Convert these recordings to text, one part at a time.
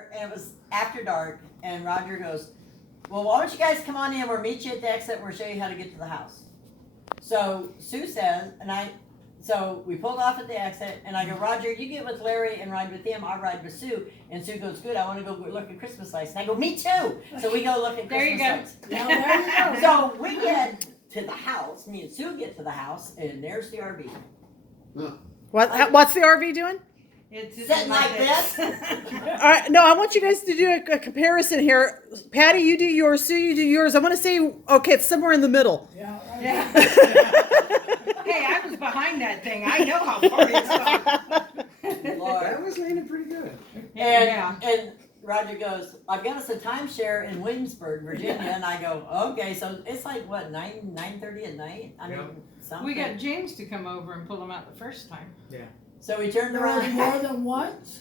there, and it was after dark, and Roger goes, well, why don't you guys come on in, we'll meet you at the exit, and we'll show you how to get to the house. So Sue says, so we pulled off at the exit, and I go, Roger, you get with Larry and ride with him, I'll ride with Sue. And Sue goes, good, I want to go look at Christmas lights. And I go, me too. So we go look at Christmas lights. Now, there you go. So we get to the house, me and Sue get to the house, and there's the RV. What's the RV doing? It's sitting like this. All right, no, I want you guys to do a comparison here. Patty, you do yours. Sue, you do yours. I want to say, okay, it's somewhere in the middle. Yeah, right. Yeah. Hey, I was behind that thing. I know how far it's gone. Lord. That was leaning pretty good. And Roger goes, I've got us a timeshare in Williamsburg, Virginia. And I go, okay, so it's like, what, 9:30 at night? I mean, something. We got James to come over and pull him out the first time. Yeah. So we turned There was around. more than once?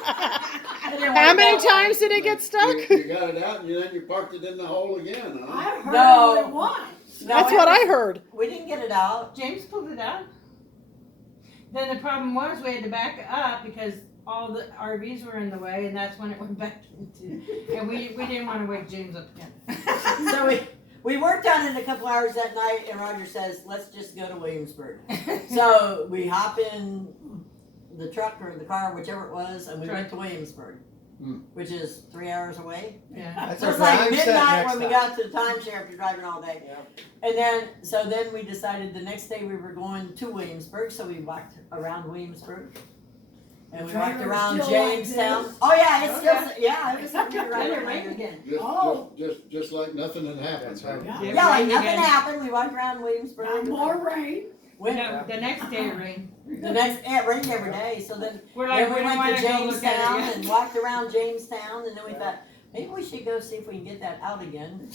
How many times did it get stuck? You got it out and then you parked it in the hole again, huh? I heard No. only once. No, That's it what was- I heard. We didn't get it out. James pulled it out. Then the problem was we had to back up because all the RVs were in the way, and that's when it went back into. And we didn't want to wake James up again. So we worked on it a couple hours that night, and Roger says, let's just go to Williamsburg. So we hop in the truck or the car, whichever it was, and we went to Williamsburg, which is 3 hours away. Yeah. That's So our it's like time set midnight next when we time. got to the timeshare after driving all day. Yep. And then we decided the next day we were going to Williamsburg, so we walked around Williamsburg. And we walked Trailer around still like Jamestown. this? Oh yeah, it's still, Okay. yeah, it was something right Then it around rained there. again. Oh. Just like nothing had happened. That's right. Yeah. Yeah, like rained nothing again. happened. We walked around Williamsburg. Not more rain. Went, No, the next day it rained. it rained every day. So then We're like, we we don't went want to to go look Jamestown at it and yet. walked around Jamestown, and then we thought maybe we should go see if we can get that out again.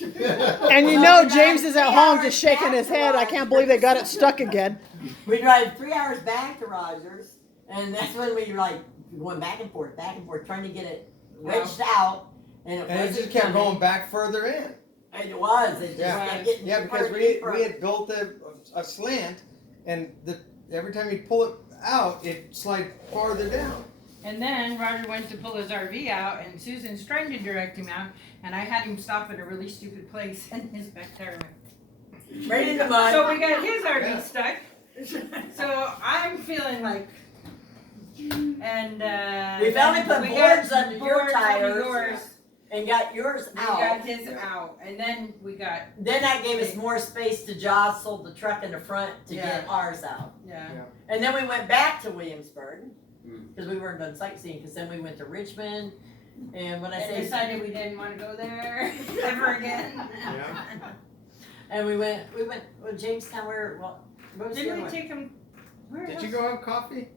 And you So know we James drive is at 3 home hours just shaking back his to head. I can't believe they got it stuck again. We drive 3 hours back to Rogers, and that's when we like going back and forth, trying to get it wedged out, and it And it wasn't just kept coming. going back further in. And it was. It just Yeah. kept getting Yeah, because further we deeper. had built a slant, and every time you pull it out, it slid farther down. And then Roger went to pull his RV out, and Susan's trying to direct him out, and I had him stop at a really stupid place, and his back tire went. right in the mud. So we got his RV Yeah. stuck. So I'm feeling like, and We finally put we boards got under your boards under tires. yours. and got yours We out. got his out, and then we got Then that gave us more space to jostle the truck in the front to Yeah. get ours out. yeah. And then we went back to Williamsburg because we weren't done sightseeing. Because then we went to Richmond, and when I And say decided we didn't want to go there ever again. Yeah. and we went well, Jamestown. Where what was the Didn't other we one? take him? Where Did was- you go have coffee?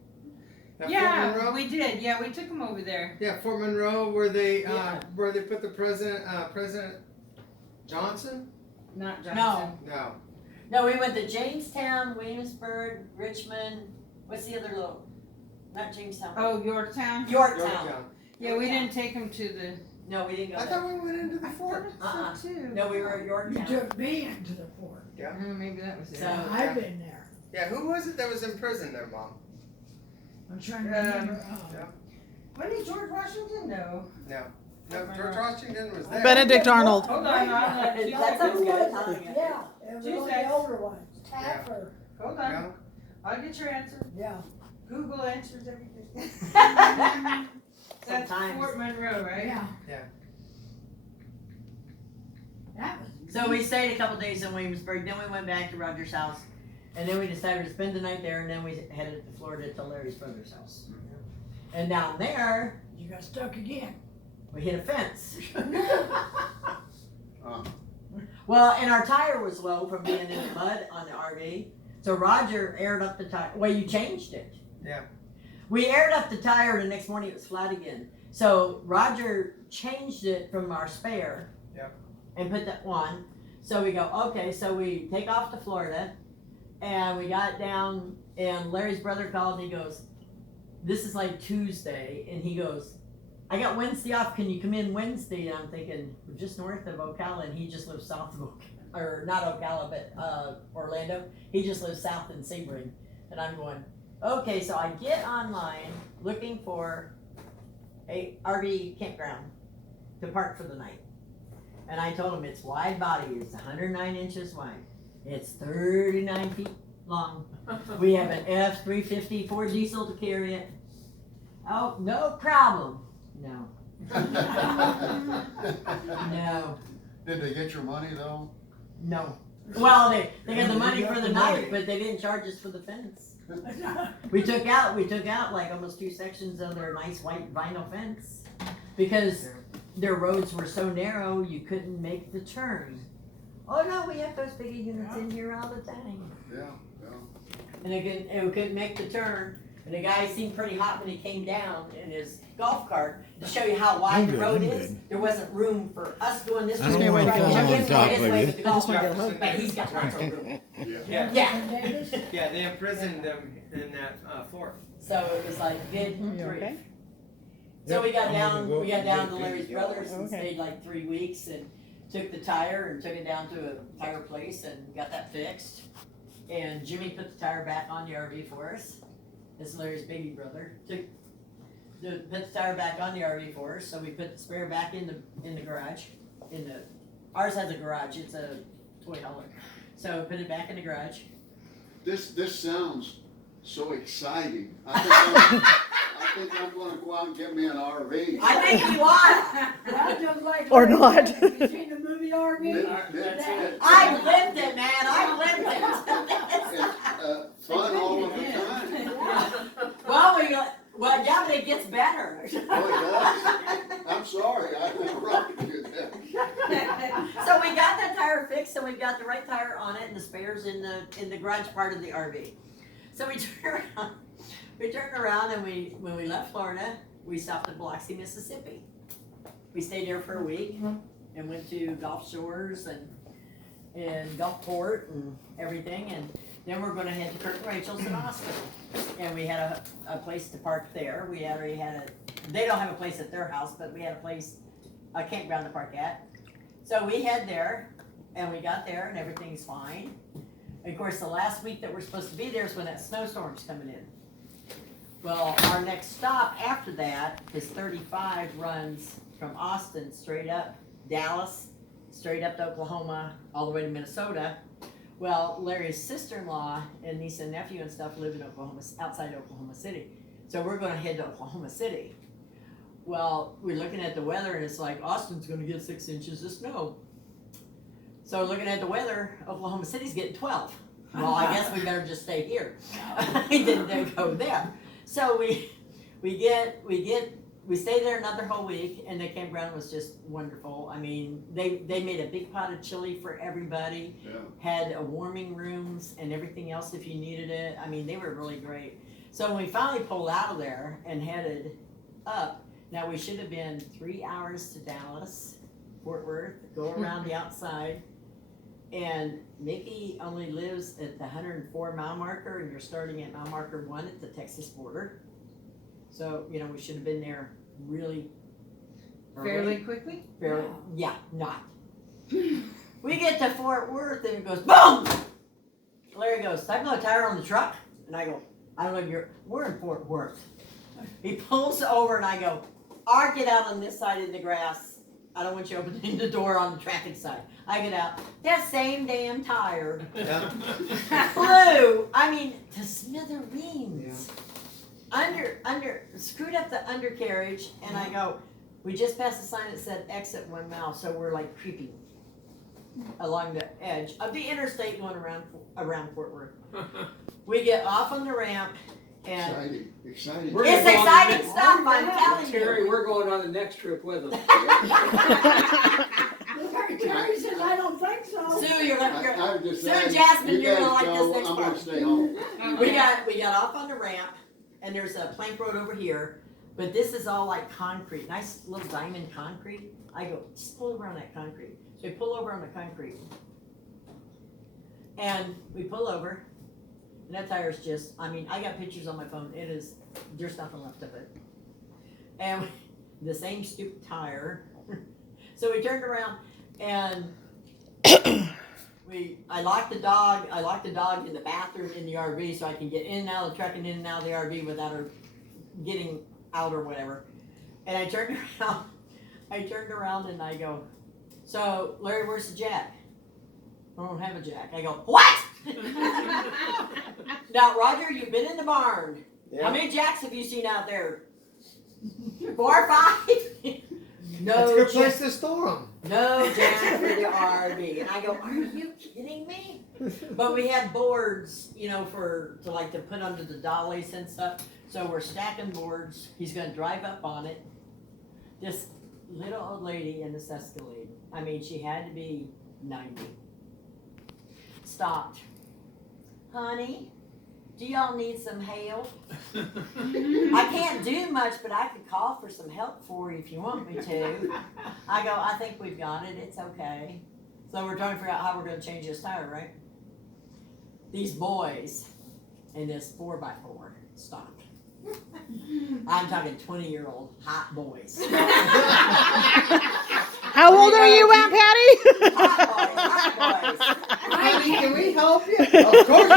At Fort Yeah, Monroe? we did. Yeah, we took him over there. Yeah, Fort Monroe, where they Yeah. put the President Johnson. Not Johnson. No. No, we went to Jamestown, Williamsburg, Richmond. What's the other little? Not Jamestown. Oh, Yorktown. Yorktown. Georgetown. Yeah, we didn't take him to the. No, we didn't go I there. thought we went into the I fort. thought so too. No, we were at You Yorktown. took me into the fort. Maybe that was it. So- I've been there. Yeah, who was it that was in prison there, Mom? I'm trying to remember. When did George Washington? No. No, George Washington was there. Benedict Arnold. Hold on, I'll let you That know. sounds good. Yeah, it was Two one of secs. the older ones. Taffer. Hold on. No? I'll get your answer. Yeah. Google answers everything. That's Sometimes. Fort Monroe, right? Yeah. Yeah. That was. So we stayed a couple days in Williamsburg. Then we went back to Roger's house, and then we decided to spend the night there. And then we headed to Florida to Larry's brother's house. And down there, You got stuck again. we hit a fence. Well, and our tire was low from being in the mud on the RV. So Roger aired up the tire. Well, you changed it. Yeah. We aired up the tire. The next morning it was flat again. So Roger changed it from our spare. Yep. And put that one. So we go, okay. So we take off to Florida, and we got down. And Larry's brother called, and he goes, "This is like Tuesday," and he goes, "I got Wednesday off. Can you come in Wednesday?" And I'm thinking, we're just north of Ocala, and he just lives south of Ocala, or not Ocala, but Orlando. He just lives south in Sebring, and I'm going, okay. So I get online looking for a RV campground to park for the night. And I told him it's wide body, it's 109 inches wide. It's 39 feet long. We have an F-350 Ford diesel to carry it. Oh, no problem. No, no, Did they get your money though? no. Well, they got the money for the night, but they didn't charge us for the fence. We took out like almost 2 sections of their nice white vinyl fence because their roads were so narrow you couldn't make the turn. Oh no, we have those bigger units in here all the time. Yeah, yeah. And it couldn't make the turn. And the guy seemed pretty hot when he came down in his golf cart to show you how wide the road is. There wasn't room for us going this way. I don't wanna fall on Him top going this of way you. with the I just golf wanna cart, get a hug. but he's got lots of room. Yeah. Yeah. Yeah, they imprisoned them in that fort. So it was like good You grief. okay? So we got I'm down, gonna go we got and down get to Larry's Pete. brothers and Okay. stayed like 3 weeks and took the tire and took it down to a tire place and got that fixed. And Jimmy put the tire back on the RV for us. This is Larry's baby brother. Put the tire back on the RV for us, so we put the spare back in the garage. Ours has a garage, it's a toy hauler. So put it back in the garage. This sounds so exciting. I think I'm gonna go out and get me an RV. I think you are. That's just like. Or not. Have you seen the movie RV? I lived it, man, I lived it. It's fun all of the time. Well, yeah, but it gets better. Oh, it does? I'm sorry, I interrupted you there. So we got that tire fixed, and we got the right tire on it, and the spares in the garage part of the RV. So we turned around, and when we left Florida, we stopped at Biloxi, Mississippi. We stayed there for a week and went to Gulf Shores and Gulfport and everything, and then we're gonna head to Kurt and Rachel's in Austin. And we had a place to park there. We already had they don't have a place at their house, but we had a campground to park at. So we head there, and we got there, and everything's fine. And of course, the last week that we're supposed to be there is when that snowstorm's coming in. Well, our next stop after that is 35 runs from Austin straight up Dallas, straight up to Oklahoma, all the way to Minnesota. Well, Larry's sister-in-law and niece and nephew and stuff live in outside Oklahoma City. So we're gonna head to Oklahoma City. Well, we're looking at the weather and it's like Austin's gonna get 6 inches of snow. So looking at the weather, Oklahoma City's getting 12. Well, I guess we better just stay here. We didn't go there. So we stayed there another whole week, and the campground was just wonderful. I mean, they made a big pot of chili for everybody, Yeah. had warming rooms and everything else if you needed it. I mean, they were really great. So when we finally pulled out of there and headed up, now we should have been 3 hours to Dallas, Fort Worth, go around the outside. And Nikki only lives at the 104 mile marker, and you're starting at mile marker 1 at the Texas border. So, we should have been there really early. Fairly quickly? Not. We get to Fort Worth, and it goes boom! Larry goes, "Did I blow a tire on the truck?" And I go, "I don't know, we're in Fort Worth." He pulls over, and I go, "I'll get out on this side in the grass. I don't want you opening the door on the traffic side." I get out, that same damn tire flew, to smithereens. Screwed up the undercarriage, and I go, we just passed a sign that said exit 1 mile, so we're like creeping along the edge of the interstate going around Fort Worth. We get off on the ramp, and Exciting. it's exciting stuff, I'm telling Terry, you. we're going on the next trip with them. Terry says, "I don't think so." Sue, you're I'm just Sue saying, and Jasmine, you you're gonna guys like go, this next I'm part. gonna stay home. We got off on the ramp, and there's a plank road over here, but this is all like concrete, nice little diamond concrete. I go, just pull over on that concrete. So we pull over on the concrete, and we pull over, and that tire's just, I got pictures on my phone. There's nothing left of it. And the same stupid tire. So we turned around, and I locked the dog in the bathroom in the RV so I can get in and out of the truck and in and out of the RV without her getting out or whatever. And I turned around and I go, so Larry, where's the jack? I don't have a jack. I go, what? Now, Roger, you've been in the barn. How many jacks have you seen out there? 4 or 5? No. That's a good place jack. to store them. No jack for the RV. And I go, are you kidding me? But we had boards, you know, to put under the dollies and stuff. So we're stacking boards. He's gonna drive up on it. This little old lady in this Escalade. I mean, she had to be 90. Stopped. Honey, do y'all need some help? I can't do much, but I could call for some help for you if you want me to. I go, I think we've got it. It's okay. So we're trying to figure out how we're going to change this tire, right? These boys in this 4x4 stopped. I'm talking 20-year-old hot boys. How old are you, Aunt Patty? Hot boys. Can we help you? Of course.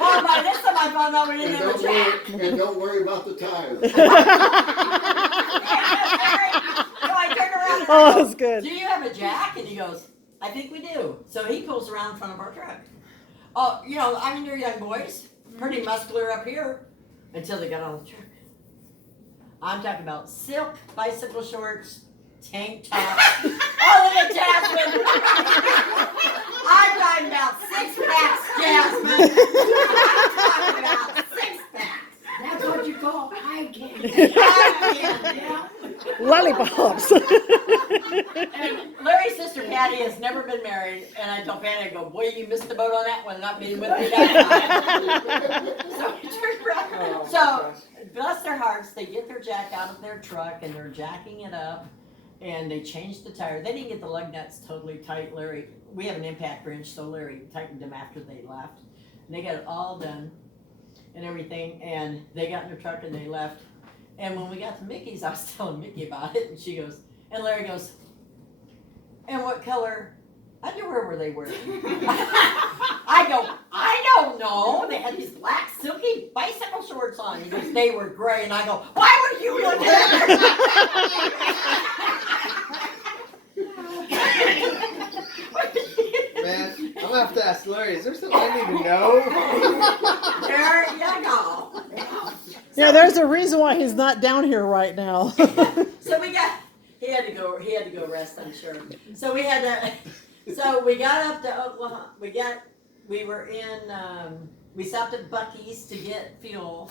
Well, by this time I found out we didn't have a jack. And don't worry about the tires. So I turned around and I Oh, go, that's good. do you have a jack? And he goes, I think we do. So he pulls around in front of our truck. Oh, you know, I mean, they're young boys, pretty muscular up here, until they got on the truck. I'm talking about silk bicycle shorts, tank tops. Oh, look at Jasmine. I'm talking about 6-packs, Jasmine. I'm talking about 6-packs. That's what you call eye candy. Yeah. Lollipops. And Larry's sister Patty has never been married, and I told Patty, I go, boy, you missed the boat on that one, not being with me that time. So we turned around. Oh, So, bless their hearts, they get their jack out of their truck, and they're jacking it up, and they changed the tire. They didn't get the lug nuts totally tight, Larry. We have an impact wrench, so Larry tightened them after they left. And they got it all done and everything, and they got in their truck and they left. And when we got to Mickey's, I was telling Mickey about it, and she goes, and Larry goes, and what color underwear were they wearing? I go, I don't know. They had these black silky bicycle shorts on. He goes, they were gray. And I go, why would you look at Man, I'm gonna have to ask Larry, is there something I need to know? There you go. Yeah, there's a reason why he's not down here right now. So he had to go rest, I'm sure. So we got up to Oklahoma. We stopped at Buc-ee's to get fuel.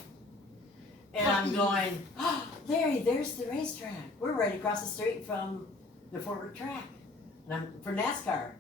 And I'm going, oh, Larry, there's the racetrack. We're right across the street from the forward track. And I'm for NASCAR.